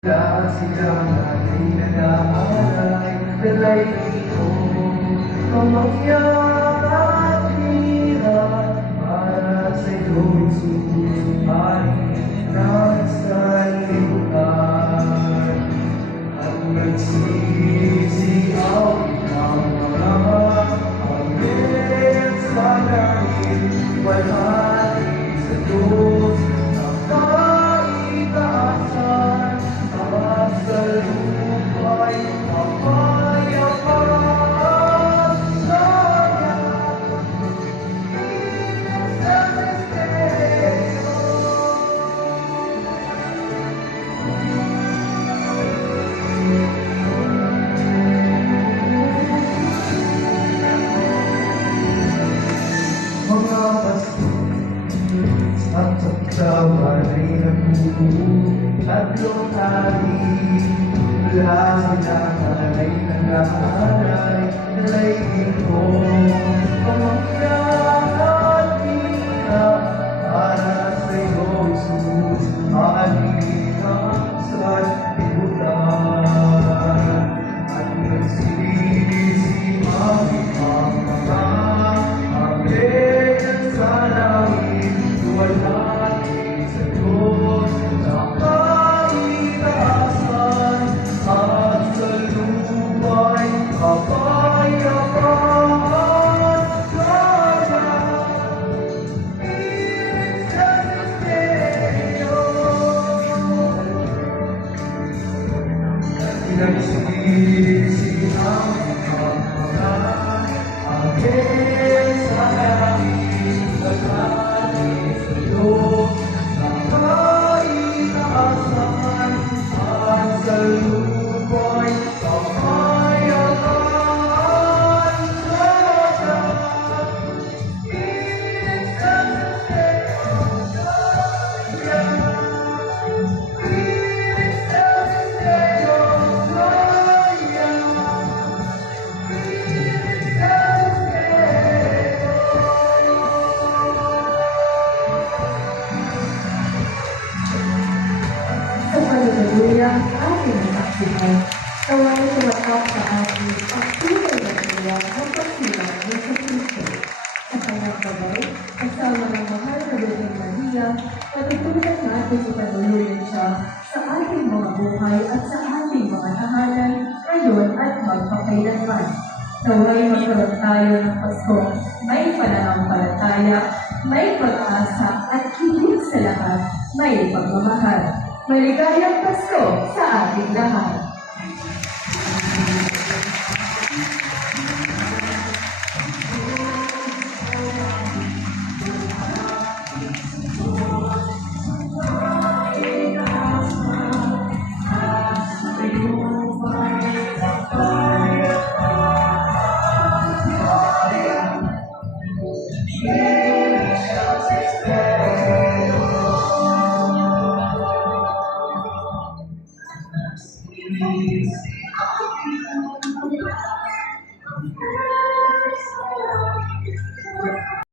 Silang natin nag-aalay, dalay ko, pamangyak at hirap, para sa iyo'y susumpahin ng sanlibutan. At nagsisigaw ang mga amen sa langit, walhati sa Diyos na kaitaasan. At sa lupa'y mapayapaan sa Pilipinas sa Estero. Mga pasto at saksawan ay nagbubuo, tatlong hari mula silang ay nag-aalay, dalaigin ko pamangyak at hirap, para sa iyo, Jesus, aalihang sa libutan. At nagsisisi ang mga amen sa langit, luwalhati sa Diyos na kaitaasan. At sa lupa'y kapayapaan kaya ibig sa misteryo. Nagsisisi ang mga amen sa langit, luwalhati sa Diyos na kaitaasan. At sa lupa'y kapayapaan kaya ibig sa misteryo. Ibig sa misteryo. Sa paligayang ating saksihan, naway tumatak sa atin ang tunay na kaya ng pagsilang ng sa Kristo. Sa kanyang kabay, kasama ng mahal na Birhen Maria, natutunan natin ipanuluyan siya sa ating mga buhay at sa ating mga tahanan ngayon at magpakailanman. Naway magkaroon tayo ng Pasko, may pananampalataya, may pag-asa at higit sa lahat, may pagmamahal. Maligayang Pasko sa ating lahat. Please.